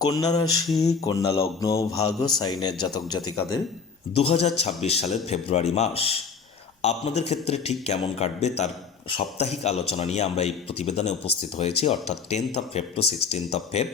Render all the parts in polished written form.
কন্যা রাশি, কন্যা লগ্ন, ভাগ সাইনের জাতক জাতিকাদের 2026 সালের ফেব্রুয়ারি মাস আপনাদের ক্ষেত্রে ঠিক কেমন কাটবে তার সাপ্তাহিক আলোচনা নিয়ে আমরা এই প্রতিবেদনে উপস্থিত হয়েছি। অর্থাৎ 10th of Feb to 16th of Feb,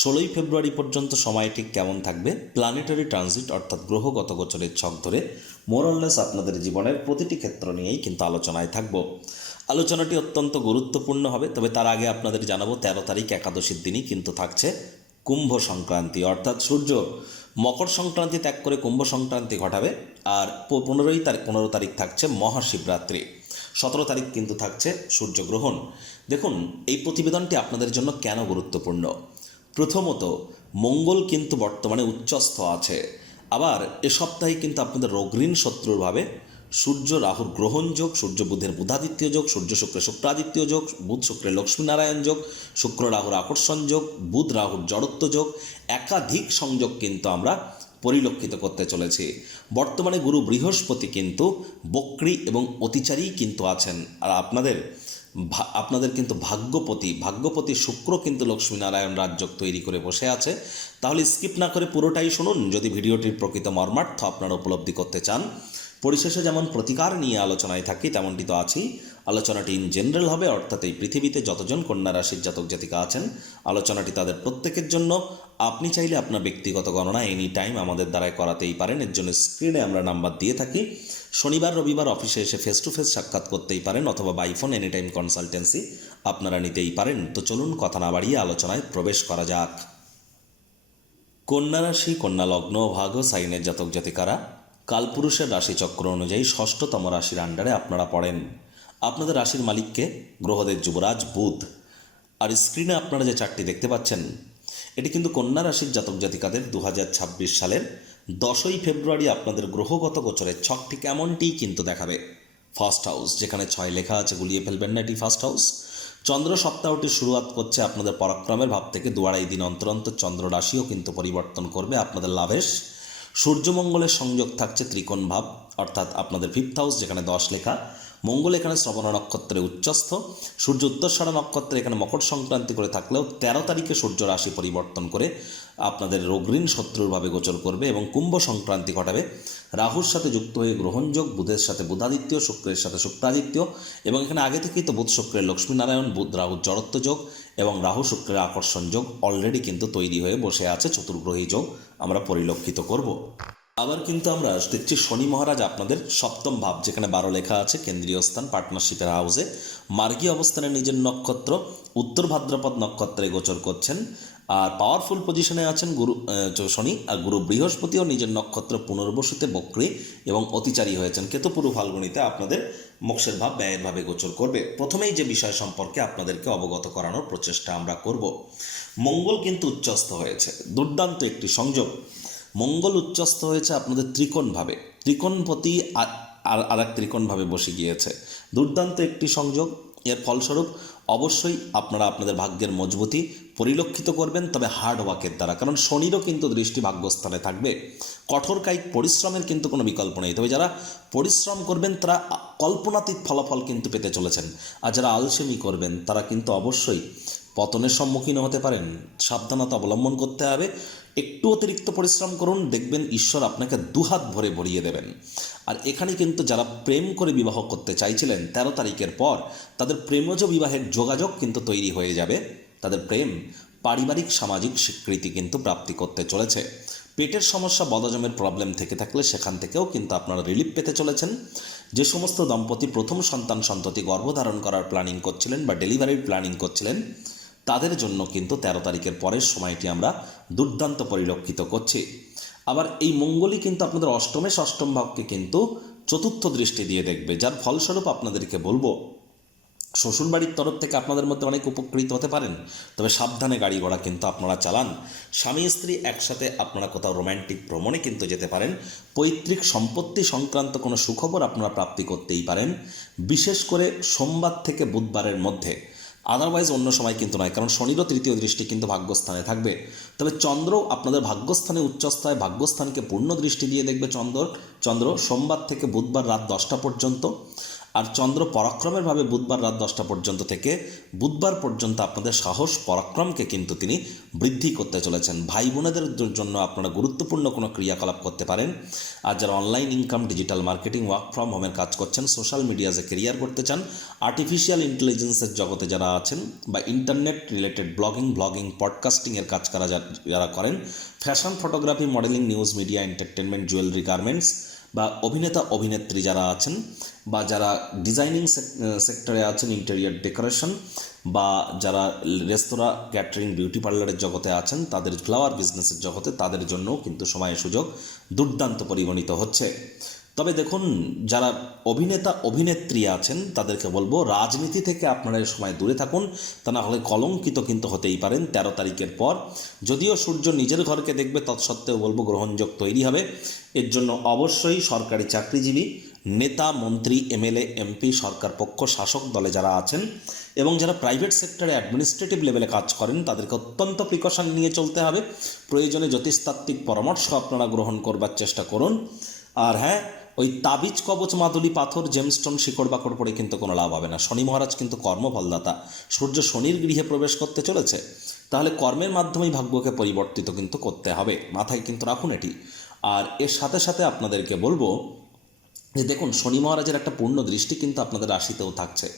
16ই ফেব্রুয়ারি পর্যন্ত সময় ঠিক কেমন থাকবে, প্ল্যানেটারি ট্রানজিট অর্থাৎ গ্রহগত গোচরের ছক ধরে মোরললেস আপনাদের জীবনের প্রতিটি ক্ষেত্র নিয়েই কিন্তু আলোচনায় থাকব। আলোচনাটি অত্যন্ত গুরুত্বপূর্ণ হবে। তবে তার আগে আপনাদের জানাবো 13 তারিখ একাদশীর দিনই কিন্তু থাকছে কুম্ভ সংক্রান্তি, অর্থাৎ সূর্য মকর সংক্রান্তি ত্যাগ করে কুম্ভ সংক্রান্তি ঘটাবে। আর 15 তারিখ থাকছে মহাশিবরাত্রি, 17 তারিখ কিন্তু থাকছে সূর্যগ্রহণ। দেখুন, এই প্রতিবেদনটি আপনাদের জন্য কেন গুরুত্বপূর্ণ। প্রথমত, মঙ্গল কিন্তু বর্তমানে উচ্চস্থ আছে। আবার এ সপ্তাহে কিন্তু আপনাদের রোগঋণ শত্রুর ভাবে সূর্য রাহুর গ্রহণ যোগ, সূর্য বুধের বুধাদিত্য যোগ, সূর্য শুক্রের শুক্রাদিত্য যোগ, বুধ শুক্রের লক্ষ্মীনারায়ণ যোগ, শুক্র রাহুর আকর্ষণ যোগ, বুধ রাহুর জড়ত্ব যোগ, একাধিক সংযোগ কিন্তু আমরা পরিলক্ষিত করতে চলেছি। বর্তমানে গুরু বৃহস্পতি কিন্তু বক্রী এবং অতিচারী কিন্তু আছেন। আর আপনাদের কিন্তু ভাগ্যপতি শুক্র কিন্তু লক্ষ্মীনারায়ণ রাজযোগ তৈরি করে বসে আছে। তাহলে স্কিপ না করে পুরোটাই শুনুন যদি ভিডিওটির প্রকৃত মর্মার্থ আপনারা উপলব্ধি করতে চান। পরিশেষে যেমন প্রতিকার নিয়ে আলোচনায় থাকি তেমনটি তো আছেই। আলোচনাটি ইন জেনারেল হবে, অর্থাৎ এই পৃথিবীতে যতজন কন্যা রাশির জাতক জাতিকা আছেন আলোচনাটি তাদের প্রত্যেকের জন্য। আপনি চাইলে আপনার ব্যক্তিগত গণনা এনি টাইম আমাদের দ্বারাই করাতেই পারেন। এর জন্য স্ক্রিনে আমরা নাম্বার দিয়ে থাকি। শনিবার রবিবার অফিসে এসে ফেস টু ফেস সাক্ষাৎ করতেই পারেন, অথবা by phone any time consultancy আপনারা নিতেই পারেন। তো চলুন কথা না বাড়িয়ে আলোচনায় প্রবেশ করা যাক। কন্যা রাশি, কন্যা লগ্ন, ভাগ সাইনের জাতক জাতিকারা কালপুরুষের রাশিচক্র অনুযায়ী ষষ্ঠতম রাশির আন্ডারে আপনারা পড়েন। আপনাদের রাশির মালিককে গ্রহদের যুবরাজ বুধ। আর স্ক্রিনে আপনারা যে চারটি দেখতে পাচ্ছেন এটি কিন্তু কন্যা রাশির জাতক জাতিকাদের 2026 সালের 10ই ফেব্রুয়ারি আপনাদের গ্রহগত গোচরের ছকটি কেমনটি কিন্তু দেখাবে। ফার্স্ট হাউস, যেখানে 6 লেখা আছে গুলিয়ে ফেলবেন না, এটি ফার্স্ট হাউস। চন্দ্র সপ্তাহটি শুরুয়াত করছে আপনাদের পরাক্রমের ভাব থেকে। 2-2.5 দিন অন্তর অন্তর চন্দ্র রাশিও কিন্তু পরিবর্তন করবে আপনাদের লাভেশ। সূর্যমঙ্গলের সংযোগ থাকছে ত্রিকোণ ভাব, অর্থাৎ আপনাদের 5th হাউস, যেখানে 10 লেখা। মঙ্গল এখানে শ্রবণ নক্ষত্রে উচ্চস্থ, সূর্য উত্তরসারা নক্ষত্রে এখানে মকর সংক্রান্তি করে থাকলেও 13 তারিখে সূর্য রাশি পরিবর্তন করে আপনাদের রোগঋণ শত্রুরভাবে গোচর করবে এবং কুম্ভ সংক্রান্তি ঘটাবে। রাহুর সাথে যুক্ত হয়ে গ্রহণযোগ, বুধের সাথে বুধাদিত্য, শুক্রের সাথে শুক্রাদিত্য, এবং এখানে আগে থেকেই তো বুধ শুক্রের লক্ষ্মীনারায়ণ, বুধ রাহুর জড়ত্ব যোগ এবং রাহু শুক্রের আকর্ষণ যোগ অলরেডি কিন্তু তৈরি হয়ে বসে আছে। চতুর্গ্রহী যোগ আমরা পরিলক্ষিত করব। আবার কিন্তু আমরা দেখছি শনি মহারাজ আপনাদের সপ্তম ভাব, যেখানে 12 লেখা আছে, কেন্দ্রীয় স্থান পার্টনারশিপের হাউসে মার্গী অবস্থানে নিজের নক্ষত্র উত্তর ভাদ্রপদ নক্ষত্রে গোচর করছেন। আর পাওয়ারফুল পজিশনে আছেন শনি। আর গুরু বৃহস্পতিও নিজের নক্ষত্র পুনর্বসুতে বক্রী এবং অতিচারী হয়েছেন। কেতু পুরু ফাল্গুনিতে আপনাদের মোক্ষের ভাব ব্যয়ের ভাবে গোচর করবে। প্রথমেই যে বিষয় সম্পর্কে আপনাদেরকে অবগত করানোর প্রচেষ্টা আমরা করব। মঙ্গল কিন্তু উচ্চস্থ হয়েছে, দুর্দান্ত একটি সংযোগ। মঙ্গল উচ্চস্থ হয়েছে আপনাদের ত্রিকোণভাবে, ত্রিকোণপতি আর এক ত্রিকোণভাবে বসে গিয়েছে। দুর্দান্ত একটি সংযোগ। এর ফলস্বরূপ অবশ্যই আপনারা আপনাদের ভাগ্যের মজবুতি পরিলক্ষিত করবেন, তবে হার্ড ওয়ার্কের দ্বারা। কারণ শনিরও কিন্তু দৃষ্টি ভাগ্যস্থানে থাকবে। কঠোর কায়িক পরিশ্রমের কিন্তু কোনো বিকল্প নেই। তবে যারা পরিশ্রম করবেন তারা কল্পনাতীত ফলাফল কিন্তু পেতে চলেছেন। আর যারা আলসেমি করবেন তারা কিন্তু অবশ্যই পতনের সম্মুখীন হতে পারেন। সাবধানতা অবলম্বন করতে হবে। একটু অতিরিক্ত পরিশ্রম করুন, দেখবেন ঈশ্বর আপনাকে দুহাত ভরে ভরিয়ে দেবেন। আর এখানে কিন্তু যারা প্রেম করে বিবাহ করতে চাইছিলেন 13 তারিখের পর তাদের প্রেমজ বিবাহের যোগাযোগ কিন্তু তৈরি হয়ে যাবে। তাদের প্রেম পারিবারিক সামাজিক স্বীকৃতি কিন্তু প্রাপ্তি করতে চলেছে। পেটের সমস্যা বদহজমের প্রবলেম থেকে থাকলে সেখান থেকেও কিন্তু আপনারা রিলিফ পেতে চলেছেন। যে সমস্ত দম্পতি প্রথম সন্ততি গর্ভধারণ করার প্ল্যানিং করছিলেন বা ডেলিভারির প্ল্যানিং করছিলেন তাদের জন্য কিন্তু 13 তারিখের পরের সময়টি আমরা দুর্দান্ত পরিলক্ষিত করছি। আবার এই মঙ্গলই কিন্তু আপনাদের অষ্টমে ষষ্ঠম ভাবকে কিন্তু চতুর্থ দৃষ্টি দিয়ে দেখবে, যার ফলস্বরূপ আপনাদেরকে বলবো শ্বশুরবাড়ির তরফ থেকে আপনাদের মধ্যে অনেক উপকৃত হতে পারেন। তবে সাবধানে গাড়ি ঘোড়া কিন্তু আপনারা চালান। স্বামী স্ত্রী একসাথে আপনারা কোথাও রোম্যান্টিক ভ্রমণে কিন্তু যেতে পারেন। পৈতৃক সম্পত্তি সংক্রান্ত কোনো সুখবর আপনারা প্রাপ্তি করতেই পারেন, বিশেষ করে সোমবার থেকে বুধবারের মধ্যে। আদারওয়াইজ অন্য সময় কিন্তু নয়, কারণ শনিরও তৃতীয় দৃষ্টি কিন্তু ভাগ্যস্থানে থাকবে। তবে চন্দ্র আপনাদের ভাগ্যস্থানে উচ্চস্থায় ভাগ্যস্থানকে পূর্ণ দৃষ্টি দিয়ে দেখবে। চন্দ্র সোমবার থেকে বুধবার রাত 10টা পর্যন্ত। আর চন্দ্র পরাক্রমের ভাবে বুধবার রাত 10টা পর্যন্ত থেকে বুধবার পর্যন্ত আপনাদের সাহস পরাক্রমকে কিন্তু তিনি বৃদ্ধি করতে চলেছেন। ভাই বোনেদের জন্য আপনারা গুরুত্বপূর্ণ কোনো ক্রিয়াকলাপ করতে পারেন। আর যারা online income, digital marketing, work from হোমের কাজ করছেন, সোশ্যাল মিডিয়াতে কেরিয়ার করতে চান, আর্টিফিশিয়াল ইন্টেলিজেন্সের জগতে যারা আছেন, বা ইন্টারনেট রিলেটেড ব্লগিং, পডকাস্টিংয়ের কাজ যারা করেন, fashion, photography, modelling, news media, entertainment, jewellery, garments, বা অভিনেতা অভিনেত্রী যারা আছেন, বা যারা ডিজাইনিং সেক্টরে আছেন, ইন্টেরিয়র ডেকোরেশন, বা যারা রেস্তোরাঁ, ক্যাটারিং, বিউটি পার্লারের জগতে আছেন, তাদের ফ্লাওয়ার বিজনেসের জগতে, তাদের জন্যও কিন্তু সময় সুযোগ দুর্দান্ত পরিগণিত হচ্ছে। তবে দেখুন, যারা অভিনেতা অভিনেত্রী আছেন তাদেরকে বলবো রাজনীতি থেকে আপনারা এই সময় দূরে থাকুন, তা না হলে কলঙ্কিত কিন্তু হতেই পারেন 13 তারিখের পর। যদিও সূর্য নিজের ঘরকে দেখবে, তৎসত্ত্বেও বলবো গ্রহণযোগ তৈরি হবে। এর জন্য অবশ্যই সরকারি চাকরিজীবী, নেতা, মন্ত্রী, এমএলএ, এমপি, সরকার পক্ষ, শাসক দলে যারা আছেন এবং যারা প্রাইভেট সেক্টরে অ্যাডমিনিস্ট্রেটিভ লেভেলে কাজ করেন, তাদেরকে অত্যন্ত প্রিকশন নিয়ে চলতে হবে। প্রয়োজনে জ্যোতিষতাত্ত্বিক পরামর্শ আপনারা গ্রহণ করবার চেষ্টা করুন। আর হ্যাঁ, ওই তাবিজ, কবচ, মাদুলি, পাথর, জেমস্টোন, শিকড় বাকড় পড়ে কিন্তু কোনো লাভ হবে না। শনি মহারাজ কিন্তু কর্মফলদাতা। সূর্য শনির গৃহে প্রবেশ করতে চলেছে, তাহলে কর্মের মাধ্যমেই ভাগ্যকে পরিবর্তিত কিন্তু করতে হবে, মাথায় কিন্তু রাখুন এটি। আর এর সাথে সাথে আপনাদেরকে বলবো যে দেখুন, শনি মহারাজের একটা পূর্ণ দৃষ্টি কিন্তু আপনাদের রাশিতেও থাকছে,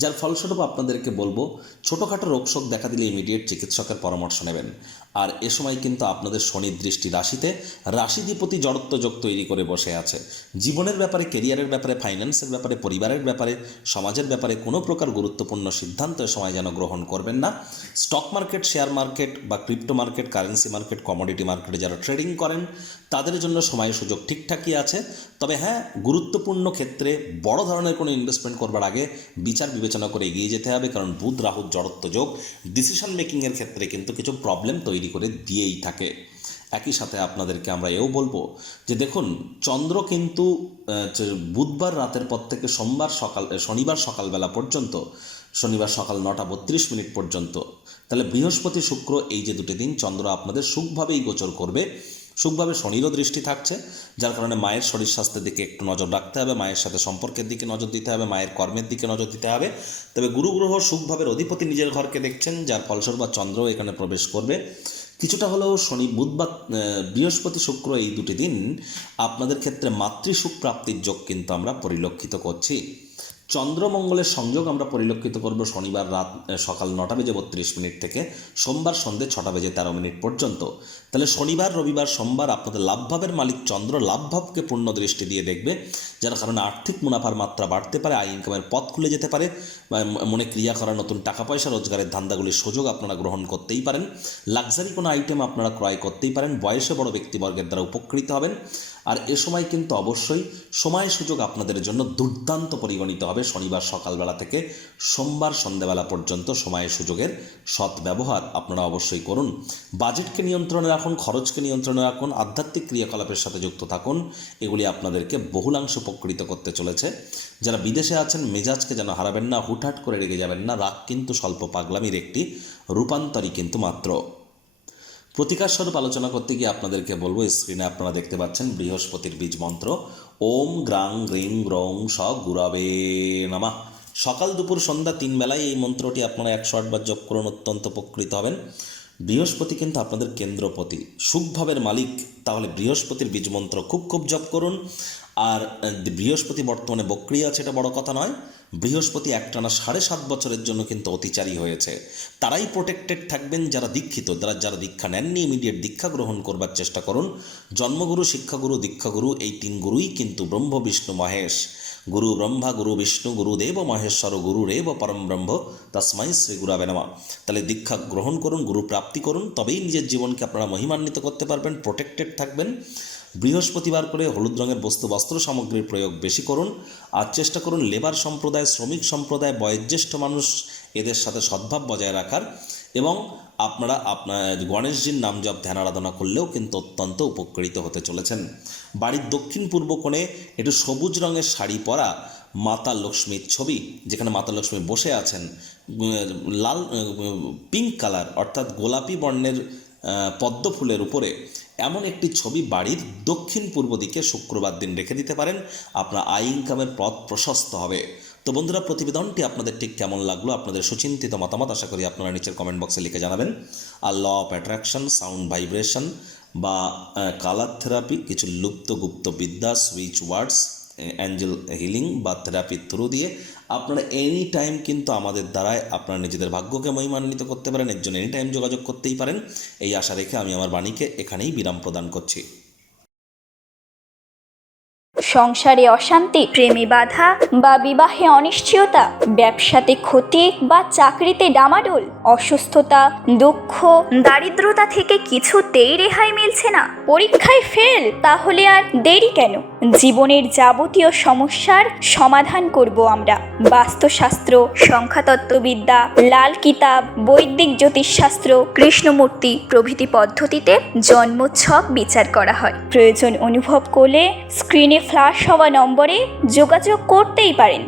যার ফলস্বরূপ আপনাদেরকে বলবো ছোটোখাটো রোগশোক দেখা দিলে ইমিডিয়েট চিকিৎসকের পরামর্শ নেবেন। আর এ সময় কিন্তু আপনাদের শনির দৃষ্টি রাশিতে, রাশিধিপতি জড়ত্ব যোগ তৈরি করে বসে আছে। জীবনের ব্যাপারে, কেরিয়ারের ব্যাপারে, ফাইন্যান্সের ব্যাপারে, পরিবারের ব্যাপারে, সমাজের ব্যাপারে কোনো প্রকার গুরুত্বপূর্ণ সিদ্ধান্ত এ সময় যেন গ্রহণ করবেন না। স্টক মার্কেট, শেয়ার মার্কেট বা crypto market, currency market, commodity মার্কেটে যারা ট্রেডিং করেন তাদের জন্য সময় সুযোগ ঠিকঠাকই আছে। তবে হ্যাঁ, গুরুত্বপূর্ণ ক্ষেত্রে বড় ধরনের কোনো ইনভেস্টমেন্ট করবার আগে বিচার বিবেচনা করে এগিয়ে যেতে হবে, কারণ বুধ রাহুর জড়ত্ব যোগ ডিসিশন মেকিংয়ের ক্ষেত্রে কিন্তু কিছু প্রবলেম তৈরি করে দিয়েই থাকে। একই সাথে আপনাদেরকে আমরা এও বলবো যে দেখুন, চন্দ্র কিন্তু বুধবার রাতের পর থেকে শনিবার সকালবেলা পর্যন্ত, শনিবার সকাল 9:32 পর্যন্ত, তাহলে বৃহস্পতি শুক্র এই যে দুটি দিন চন্দ্র আপনাদের সুখভাবেই গোচর করবে। সুখভাবে শনিরও দৃষ্টি থাকছে, যার কারণে মায়ের শরীর স্বাস্থ্যের দিকে একটু নজর রাখতে হবে, মায়ের সাথে সম্পর্কের দিকে নজর দিতে হবে, মায়ের কর্মের দিকে নজর দিতে হবে। তবে গুরু গ্রহ সুখভাবের অধিপতি নিজের ঘরকে দেখছেন, যার ফলস্বরূপ চন্দ্র এখানে প্রবেশ করবে। কিছুটা হলেও শনি, বুধ বা বৃহস্পতি শুক্র এই দুটি দিন আপনাদের ক্ষেত্রে মাতৃসুখ প্রাপ্তির যোগ কিন্তু আমরা পরিলক্ষিত করছি। চন্দ্রমঙ্গলের সংযোগ আমরা পরিলক্ষিত করব শনিবার রাত সকাল 9:32 থেকে সোমবার সন্ধ্যে 6:13 পর্যন্ত। তাহলে শনিবার, রবিবার, সোমবার আপনাদের লাভভাবের মালিক চন্দ্র লাভভাবকে পূর্ণ দৃষ্টি দিয়ে দেখবে, যার কারণে আর্থিক মুনাফার মাত্রা বাড়তে পারে, আয় ইনকামের পথ খুলে যেতে পারে, বা মনে ক্রিয়া করা নতুন টাকা পয়সা রোজগারের ধান্দাগুলির সুযোগ আপনারা গ্রহণ করতেই পারেন। লাক্সারি কোনো আইটেম আপনারা ক্রয় করতেই পারেন, বয়সে বড় ব্যক্তিবর্গের দ্বারা উপকৃত হবেন। আর এ সময় কিন্তু অবশ্যই সময় সুযোগ আপনাদের জন্য দুর্দান্ত পরিগণিত হবে। শনিবার সকালবেলা থেকে সোমবার সন্ধ্যাবেলা পর্যন্ত সময় সুযোগের সদ্ব্যবহার আপনারা অবশ্যই করুন। বাজেটকে নিয়ন্ত্রণে রাখুন, খরচকে নিয়ন্ত্রণে রাখুন, আধ্যাত্মিক ক্রিয়াকলাপের সাথে যুক্ত থাকুন। এগুলি আপনাদেরকে বহুলাংশ উপকৃত করতে চলেছে। যারা বিদেশে আছেন, মেজাজকে যেন হারাবেন না, হুটহাট করে রেগে যাবেন না। রাগ কিন্তু স্বল্প পাগলামির একটি রূপান্তরই কিন্তু মাত্র। প্রতিকার স্বরূপ আলোচনা করতে গিয়ে আপনাদেরকে বলবো, স্ক্রিনে আপনারা দেখতে পাচ্ছেন বৃহস্পতির বীজ মন্ত্র ওম গ্রাং গ্রিং গ্রৌং স গুরবে নমঃ। সকাল দুপুর সন্ধ্যা 3 বেলায় এই মন্ত্রটি আপনারা 108 বার জপ করুন, অত্যন্ত উপকৃত হবেন। বৃহস্পতি কিন্তু আপনাদের কেন্দ্রপতি, সুখভাবের মালিক, তাহলে বৃহস্পতির বীজ মন্ত্র খুব জপ করুন। আর বৃহস্পতি বর্তমানে বক্রি আছে, এটা বড় কথা নয়। বৃহস্পতি একটানা 7.5 বছরের জন্য কিন্তু অতিচারী হয়েছে। তারাই প্রোটেক্টেড থাকবেন যারা দীক্ষিত। যারা দীক্ষা নেননি, ইমিডিয়েট দীক্ষা গ্রহণ করবার চেষ্টা করুন। জন্মগুরু, শিক্ষাগুরু, দীক্ষাগুরু এই 3 গুরুই কিন্তু ব্রহ্ম বিষ্ণু মহেশ। গুরু ব্রহ্মা, গুরু বিষ্ণু, গুরুদেব মহেশ্বর, গুরুরেব পরম ব্রহ্ম তস্মাই শ্রী গুরবে নমঃ। তাহলে দীক্ষা গ্রহণ করুন, গুরু প্রাপ্তি করুন, তবেই নিজের জীবনকে আপনারা মহিমান্বিত করতে পারবেন, প্রোটেক্টেড থাকবেন। বৃহস্পতিবার করে হলুদ রঙের বস্ত্র সামগ্রীর প্রয়োগ বেশি করুন। আর চেষ্টা করুন লেবার সম্প্রদায়, শ্রমিক সম্প্রদায়, বয়োজ্যেষ্ঠ মানুষ, এদের সাথে সদ্ভাব বজায় রাখার। এবং আপনারা আপনার গণেশজির নাম জপ ধ্যান আরাধনা করলেও কিন্তু অত্যন্ত উপকৃত হতে চলেছেন। বাড়ির দক্ষিণ পূর্ব কোণে একটু সবুজ রঙের শাড়ি পরা মাতা লক্ষ্মীর ছবি, যেখানে মাতা লক্ষ্মী বসে আছেন, লাল পিঙ্ক কালার অর্থাৎ গোলাপি বর্ণের পদ্ম ফুলের উপরে এমন একটি ছবি বাড়ির দক্ষিণ পূর্ব দিকে শুক্রবার দিন রেখে দিতে পারেন। আপনার আয় ইনকামের পথ প্রশস্ত হবে। তো বন্ধুরা, প্রতিবেদনটি আপনাদের ঠিক কেমন লাগলো, আপনাদের সুচিন্তিত মতামত আশা করি আপনারা নিচের কমেন্ট বক্সে লিখে জানাবেন। আর law of attraction, sound vibration বা কালার থেরাপি, কিছু লুপ্ত গুপ্ত বিদ্যা, সুইচ ওয়ার্ডস, অ্যাঞ্জেল হিলিং বা থেরাপির থ্রু দিয়ে আপনারা এনি টাইম কিন্তু আমাদের দ্বারায় আপনারা নিজেদের ভাগ্যকে মহিমান্বিত করতে পারেন। এর জন্য এনি টাইম যোগাযোগ করতেই পারেন। এই আশা রেখে আমি আমার বাণীকে এখানেই বিরাম প্রদান করছি। সংসারে অশান্তি, প্রেমে বাধা বা বিবাহে অনিশ্চয়তা, ব্যবসাতে ক্ষতি বা চাকরিতে ডামাডোল, অসুস্থতা, দুঃখ, দারিদ্রতা থেকে কিছুতেই রেহাই মিলছে না, পরীক্ষায় ফেল, তাহলে আর দেরি কেন? জীবনের যাবতীয় সমস্যার সমাধান করব আমরা। বাস্তুশাস্ত্র, সংখ্যাতত্ত্ববিদ্যা, লাল কিতাব, বৈদিক জ্যোতিষশাস্ত্র, কৃষ্ণমূর্তি প্রভৃতি পদ্ধতিতে জন্মছক বিচার করা হয়। প্রয়োজন অনুভব করলে স্ক্রিনে ফ্ল্যাশ হওয়া নম্বরে যোগাযোগ করতেই পারেন।